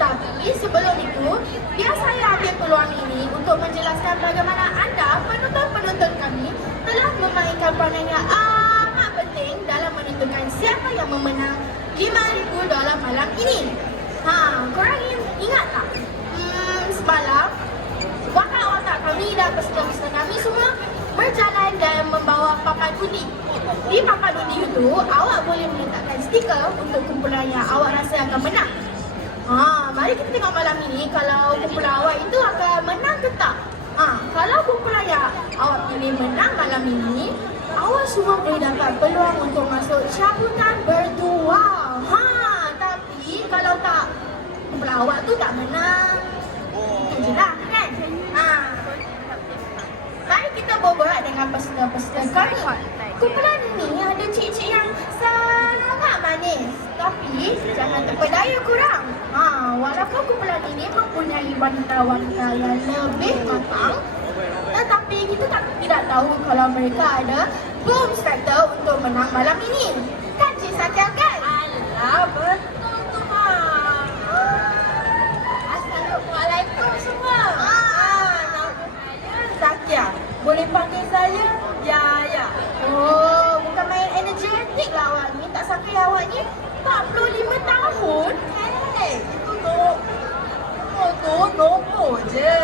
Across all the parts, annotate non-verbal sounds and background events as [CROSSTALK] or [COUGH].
Tapi sebelum itu, biar saya ambil peluang ini untuk menjelaskan bagaimana anda, penonton-penonton kami, telah memainkan peranan yang amat penting dalam menentukan siapa yang memenang RM5,000 dolar malam ini. Ha, korang in- ingat tak? Hmm, semalam, wakil otak kami dan peserta-peserta kami semua berjalan dan membawa papan undi. Di papan undi itu, awak boleh meletakkan stiker untuk kumpulan yang awak rasa akan menang. Ha, mari kita tengok malam ini kalau kumpulan awak itu akan menang ke tak. Ha, kalau kumpulan yang awak pilih menang malam ini, awak semua boleh dapat peluang untuk masuk cabutan berdua. Ha, tapi kalau tak kumpulan awak tu tak menang, itu je lah kan? Ha. Mari kita berborak dengan peserta-peserta kami. Kumpulan ini ada cik-cik yang sangat manis. Tapi jangan terpedaya kurang. Ha, walaupun kumpulan ini mempunyai wanita-wanita yang lebih matang, tetapi kita tak tidak tahu kalau mereka ada boom factor untuk menang malam ini. Kan Cik Satya kan? Alah, betul tu, Mak. Assalamualaikum semua. Ah, nama saya Zakia. Boleh panggil saya Yaya. Oh, bukan main energetik lah awak ni. Tak sangka awak ni 45 tahun. Hey, itu no. Oh, tu nombor je.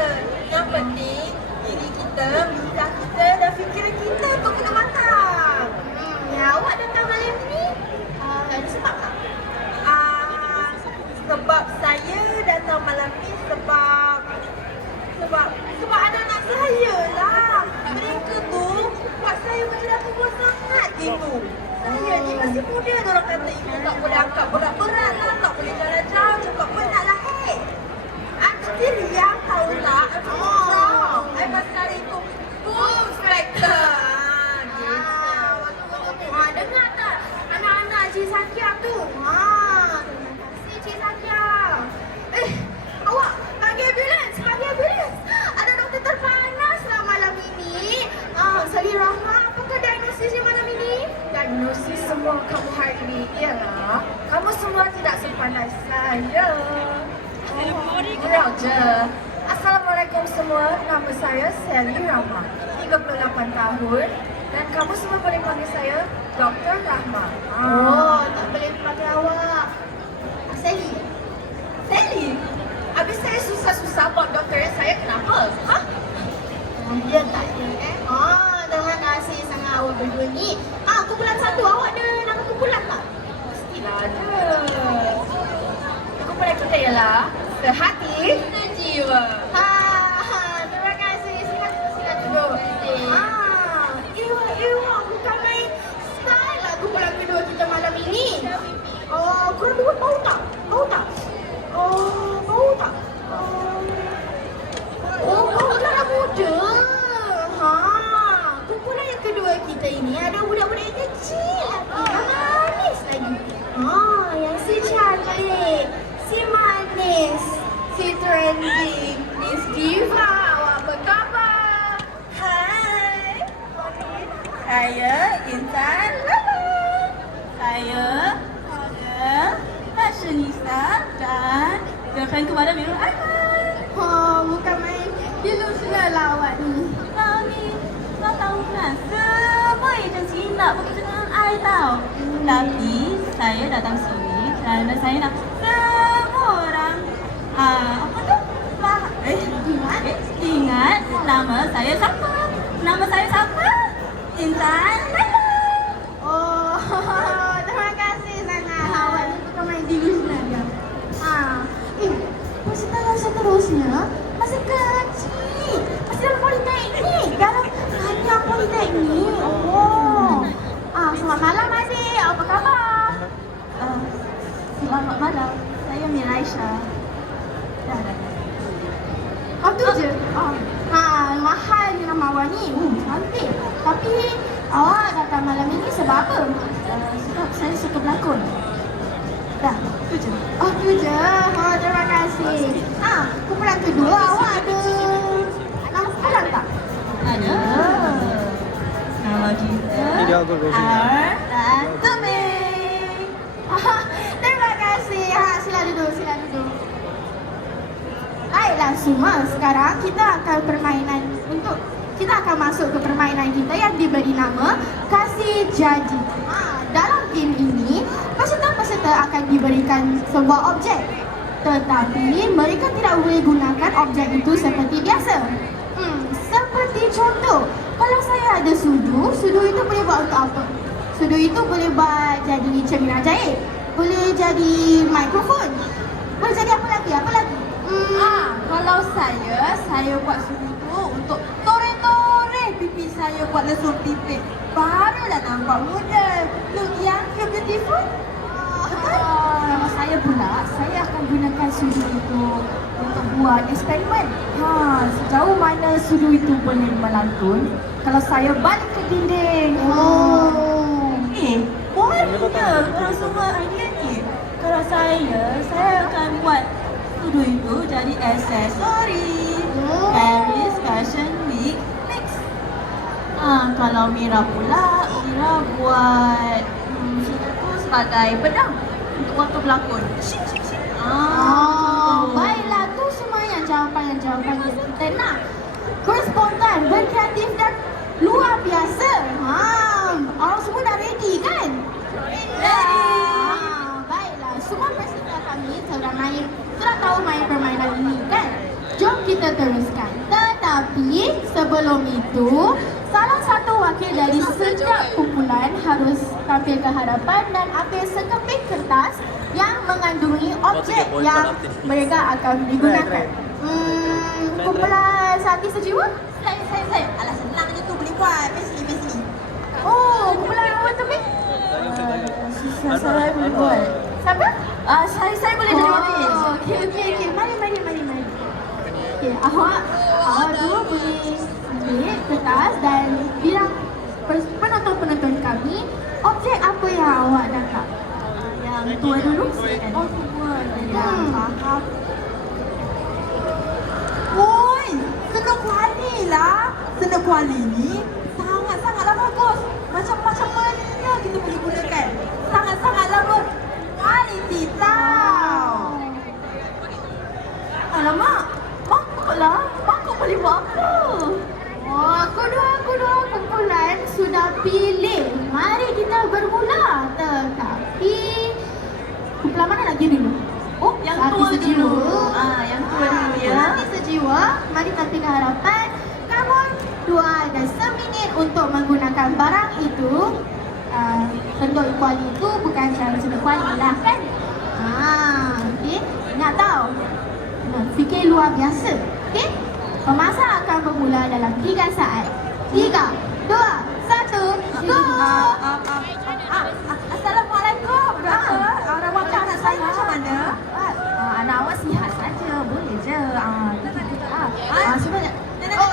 Yang penting, diri kita, minda kita dan fikiran kita tu kena matang. Hmm, ya awak datang malam ni uh, ada sebab tak? Ah, sebab saya datang malam ni sebab sebab sebab anak-anak saya lah. Mereka tu buat saya macam dah tua sangat gitu. Saya ni masih muda orang kata ibu tak boleh angkat berat-berat lah, tak boleh jalan jauh, cepat penat lah hei. Actually Riang tahu tak? Oh, saya pasal itu boom factor. Ah, gitu. Ah, betul-betul. Ha, dengar tak anak-anak Cik Sakia tu? Ha, terima kasih Cik Sakia. Eh, awak panggil ambulans, panggil ambulans. Ada doktor terpanas lah malam ini. Ah, Sali Rahma, apakah diagnosisnya malam ini? Diagnosis semua kamu hari ini ialah kamu semua tidak sepandai saya. Oh, je. Assalamualaikum semua, nama saya Sally Rahma, 38 tahun dan kamu semua boleh panggil saya Dr. Rahma. Oh, tak boleh panggil awak. Sally. Sally, habis saya susah-susah buat doktor saya kenapa? Ha? Ya tak ada eh. Ah, terima kasih sangat awak berdua ni. Ah, kumpulan satu awak ada nama kumpulan tak? Mestilah ada. Kumpulan kita ialah Sehati Sejiwa. Ha, ha, terima kasih. Sila sila duduk. Ah, ewa ewa bukan main style lah kumpulan kedua kita malam ini. Oh, korang dua tahu tak? Tahu tak? Oh, tahu tak? Oh, oh kau darah muda. Ha, kumpulan yang kedua kita ini ada budak-budak yang kecil lagi. Yang manis lagi. Ha, yang si cantik, si manis, si trending, Miss Diva. Awak apa khabar? Hai, saya Intan Lama. Saya ada Tasha Nisa dan girlfriend kepada Miru Aiman. Ha, bukan main delusional lah awak ni. Kami, kau tahu kan, semua agensi nak bekerja dengan I tau. Tapi saya datang sini kerana saya nak semua orang ah, apa tu? Faham? Eh, ingat? Eh, ingat nama saya siapa? Nama saya siapa? Intan Lala. Oh, terima kasih sangat. Awak ni bukan main delusional je. Ha, eh, persetangan seterusnya masih kecil. Masih dalam politeknik. Dalam hanya politeknik. Oh. Ah, selamat malam adik. Apa khabar? Uh, selamat malam. Saya Miraisha. Dah, dah. Oh, tu je. Oh. Ha, mahal ni nama awak ni. Hmm, cantik. Tapi awak datang malam ini sebab apa? Uh, sebab saya suka berlakon. Dah, tu je. Oh, tu je. Oh, terima kasih. Ah, kumpulan kedua awak ada nama kumpulan tak? Ada. Nama kita Tidak, aku kau sini. R dan Tuming. Duduk, sila duduk. sekarang kita akan permainan untuk kita akan masuk ke permainan kita yang diberi nama Kasih Jadi. Ha, dalam game ini, peserta-peserta akan diberikan sebuah objek. Tetapi mereka tidak boleh gunakan objek itu seperti biasa. Hmm, seperti contoh, kalau saya ada sudu, sudu itu boleh buat untuk apa? Sudu itu boleh buat jadi cermin ajaib, boleh jadi mikrofon, boleh jadi apa lagi? Apa lagi? Hmm, Ah, kalau saya, saya buat sudu tu untuk tore-tore pipi saya buat lesung pipi. Barulah nampak muda. Look young, you beautiful. Ah, Kalau saya pula, saya akan gunakan sudu itu untuk buat eksperimen. Ha, sejauh mana sudu itu boleh melantun kalau saya balik ke dinding. Oh. Eh, boleh kalau semua idea Kalau saya, saya akan buat sudu itu jadi aksesori. Oh. Paris Fashion Week next. Ah, kalau Mira pula, Mira buat hmm, sudu tu sebagai pedang untuk waktu berlakon. Shik, shik, shik. Oh, Ah, baiklah tu semua yang jawapan yang jawapan yang kita nak. Berspontan, berkreatif dan luar biasa. Ha, orang semua dah ready kan? Ready. Semua peserta kami telah main, telah tahu main permainan ini kan? Jom kita teruskan. Tetapi sebelum itu, salah satu wakil dari setiap kumpulan harus tampil ke hadapan dan ambil sekeping kertas yang mengandungi objek yang mereka akan digunakan. Hmm, kumpulan Sati Sejiwa? Saya, saya, saya. Alah, senang je tu boleh buat. Mari sini, mari sini. Oh, kumpulan Awal Tepik? Susah saya boleh buat. Siapa? Ah, saya, saya boleh jadi wakil. Oh, okey okey okey. Mari mari mari mari. Okey, awak awak dua boleh ambil kertas dan bilang penonton-penonton kami objek apa yang awak tangkap. Yang tua dulu, silakan. Oh, tua. Hmm. Faham. Oi, kena kuali lah. Kena kuali ni sangat-sangatlah bagus. Macam-macam mana kita boleh gunakan. Sangat-sangatlah berkualiti tau. Alamak, makuklah. Makuk boleh buat apa? Oh, kedua-kedua kumpulan sudah pilih. Mari kita bermula. Tetapi kumpulan mana lagi dulu? Oh, yang Sati tua sejiwa. dulu. Ah, yang tua dulu ya. Nanti sejiwa, mari tampil ke hadapan. Kamu dua ada seminit untuk menggunakan barang itu. Uh, bentuk kuali itu bukan cara bentuk kuali lah kan? Ah, okey. Ingat tahu. Nah, fikir luar biasa. Okey? Pemasak akan bermula dalam 3 saat. 3, 2, 1, go! Ah, ah, ah, ah, Assalamualaikum. Berapa? Ah, rawat anak saya macam mana? Ah, anak awak sihat saja, boleh je. Ah, ah, ah, sebenarnya. Oh,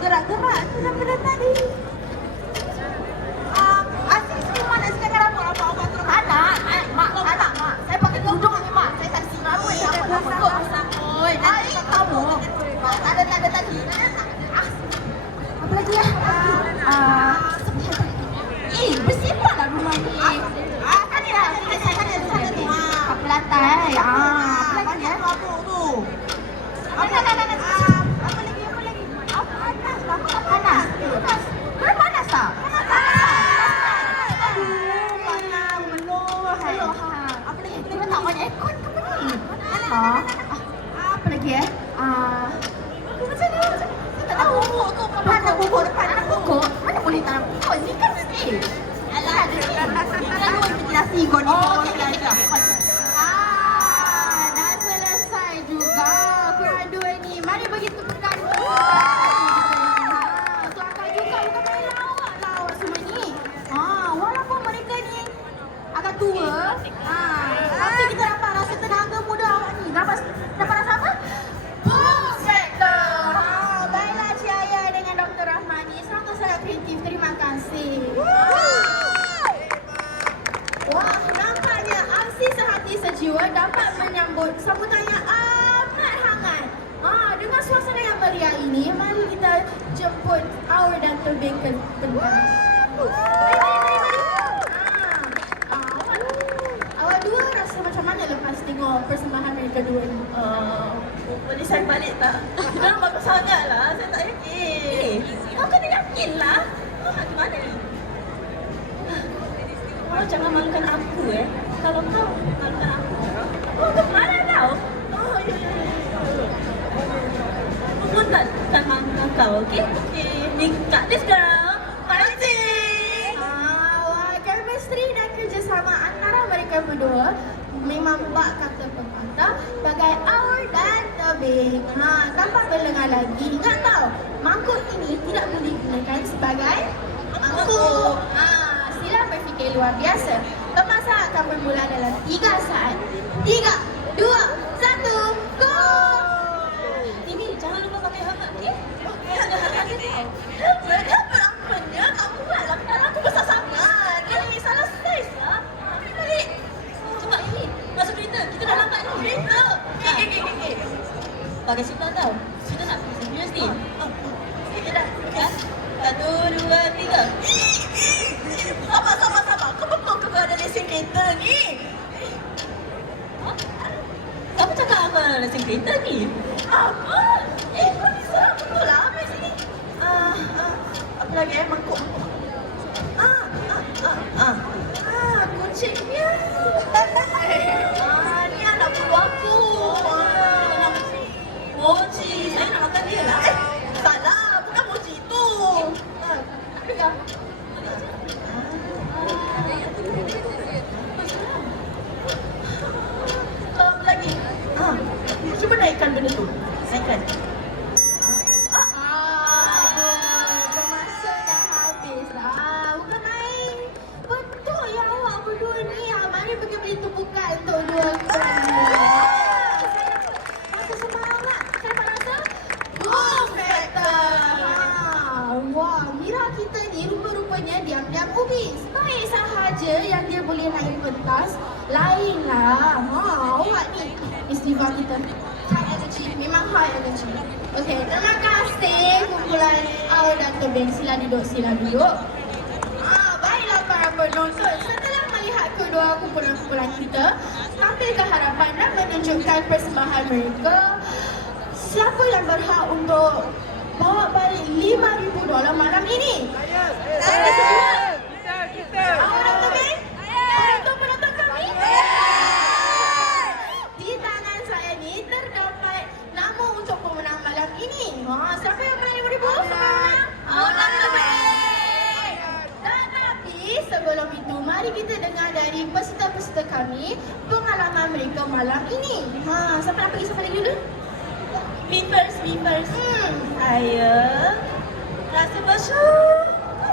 gerak-gerak. Tu daripada tadi. Um, Asyik mak nak siapkan rambut apa apa terus. Tak. Eh, Mak, tak mak. Saya pakai tudung ni mak. Saya tak sini rambut. Tak apa, tak apa. Oi, nanti kamu. Tak ada, tak ada tadi. Ah, Apa lagi ya? Ah, Eh, bersihkanlah rumah ni. Ah, lah. Tadi saya tadi sana tu. Ah, Apa lantai? Ah, apa lagi ya? Apa tu? Apa lagi? Apa lagi? Apa lagi? Ah, panas. Apa panas? Panas. Berapa panas tak? Panas tak? Aduh, panas. Meluh. Meluh, ha. Apa lagi? Kita tak banyak aircon ke apa ni? Ha? Lagi eh? Ah, Macam ni, macam tak tahu. tu. Panas pokok depan. Panas pokok. Mana boleh tanam pokok? Ni kan stage. Alah, ada ni. Lalu ventilasi kau ni. Oh, okey, okey, okey. Ah, dah selesai juga korang dua ni. Mari bagi tepukan. Ah, kelakar juga bukan main lawak lah awak semua ni. Ah, walaupun mereka ni agak tua, ah, tapi kita dapat rasa tenaga muda awak ni. Dapat dapat menyambut. Sambutan yang amat hangat. Ah, dengan suasana yang meriah ini, mari kita jemput our Dr. Bacon persembahan mereka kedua ni uh, eh, Boleh saya balik tak? Dia orang bagus sangat lah, saya tak yakin. Eh, kau kena yakin lah. Ah, kau nak mana ni? Ah, kau jangan malukan aku eh. Kalau kau malukan aku kau, okey? Okey, ni kat this girl. Fighting! Ah, wah, chemistry dan kerjasama antara mereka berdua memang bak kata pepatah bagai aur dan tebing. Ha, tanpa berlengah lagi. Ingat tau, mangkuk ini tidak boleh digunakan sebagai mangkuk. Ha, sila berfikir luar biasa. Pemasak akan bermula dalam 3 saat. 3, 2, 1, Pakai seatbelt tau. Sudah nak? Serius ni? Dah. Kan? Satu, dua, tiga. Sabar, sabar, sabar. Kau betul ke kau ada lesen kereta ni? Ha? Siapa cakap aku ada lesen kereta ni? Apa? Eh, kau ni seram betul lah. Ambil sini. Ah, ah, apa lagi eh? Mangkuk. Ah, ah, ah, ah. Ah, kucingnya. [LAUGHS] Ah, ni anak buah aku. Ah, Mochi. Saya nak makan dia lah. Eh, salah. Bukan mochi tu. Ah, apa ya? Ah, lagi. Ah, cuba naikkan benda tu. Naikkan. Aduh, bermasa dah habis lah. Bukan main. Betul ya awak berdua ni. Ah, Mari pergi beli tumpukan untuk dua korang ni. Ah, Saya rasa semangat. Saya rasa boom factor. Ah, Wah, Mira kita ni diam-diam ubi. Baik sahaja yang dia boleh naik pentas. Lainlah. Ha, awak ni istimewa kita. High energy. Memang high energy. Okey, terima kasih kumpulan Aur dan Tebing. Sila duduk, sila duduk. Ah, baiklah para penonton. Setelah melihat kedua kumpulan-kumpulan kita tampil ke hadapan dan menunjukkan persembahan mereka, siapa yang berhak untuk bawa balik $5,000 malam ini? Saya semua. Aur dan Tebing? Untuk penonton kami? Di tangan saya ni terdapat nama untuk pemenang malam ini. Ha, siapa yang menang RM5,000? Siapa yang menang? Aur dan Tebing. Tetapi sebelum itu, mari kita dengar dari peserta-peserta kami pengalaman mereka malam ini. Ha, siapa nak pergi siapa lagi dulu? Me first, me first. Hmm. Saya rasa bersyukur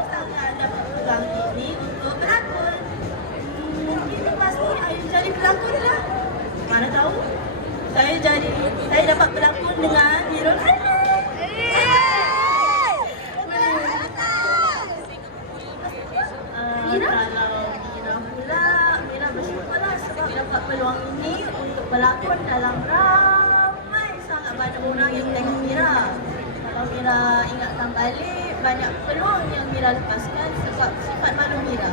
sangat dapat peluang ini untuk berlakon. Hmm, Mungkin lepas ni saya jadi pelakon lah. Mana tahu? Saya jadi, saya dapat berlakon dengan Nirul Hanan. Ah, Mira? Kalau Mira pula, Mira bersyukurlah sebab dapat peluang ini untuk berlakon dalam ramai sangat banyak orang yang tengok Mira. Kalau Mira ingatkan balik, banyak peluang yang Mira lepaskan sebab sifat malu Mira.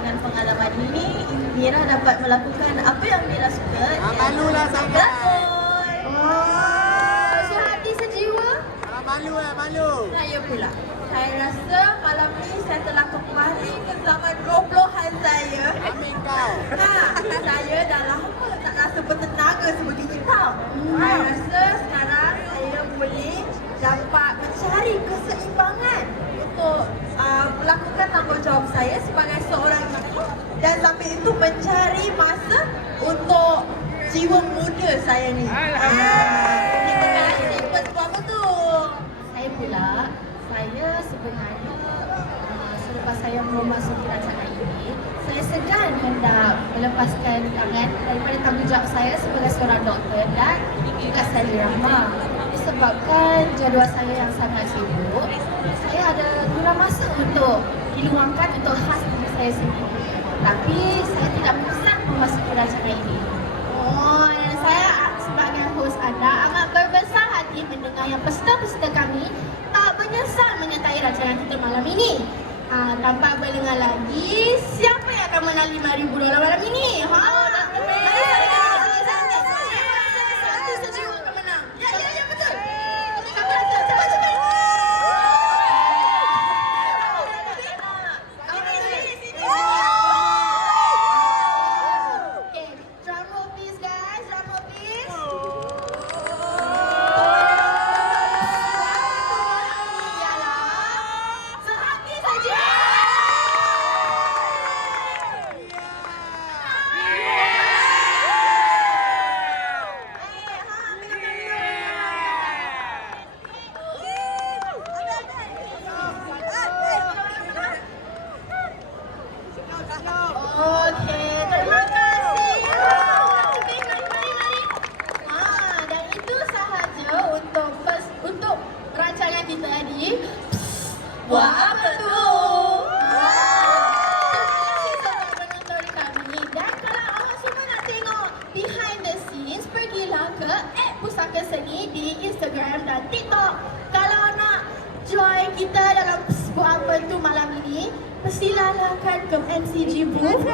Dengan pengalaman ini, Mira dapat melakukan apa yang Mira suka. Ah, malulah sangat. Berlakon. Oh, sehati sejiwa. Ah, malu eh, malu. Saya pula. Saya rasa malam ni saya telah kembali ke zaman 20-an saya. Amin kau. Ha, saya dah lama tak rasa bertenaga sebegini tau. Saya rasa sekarang saya boleh dapat mencari keseimbangan untuk uh, melakukan tanggungjawab saya sebagai seorang ibu dan sambil itu mencari masa untuk jiwa muda saya ni. Ah, Terima sebenarnya selepas saya memasuki rancangan ini, saya segan hendak melepaskan tangan daripada tanggungjawab saya sebagai seorang doktor dan juga Sally Rahma. Disebabkan jadual saya yang sangat sibuk, saya ada kurang masa untuk diluangkan untuk khas diri saya sendiri. Tapi saya tidak menyesal memasuki rancangan ini. Oh, dan saya sebagai hos anda amat berbesar hati mendengar yang peserta-peserta kami menyesal menyertai rancangan kita malam ini. Ha, tanpa berlengah lagi, siapa yang akan menang RM5,000 malam ini? Ha? Oh, dah Satu saja yang akan menang. Ya, ya, ya, betul. Siapa rasa? Cepat, cepat. Okay, drum roll please guys, drum roll please. Sehati saja. Okey, terima kasih. Okey, mari mari mari. Ah, dan itu sahaja untuk first, untuk rancangan kita di Buat apa tu? Terima kasih sebab menonton kami dan kalau awak semua nak tengok behind the scenes pergilah ke @pusaka seni di Instagram dan TikTok. Kalau nak join kita dalam Buat apa tu malam ini, persilakan ke MCG booth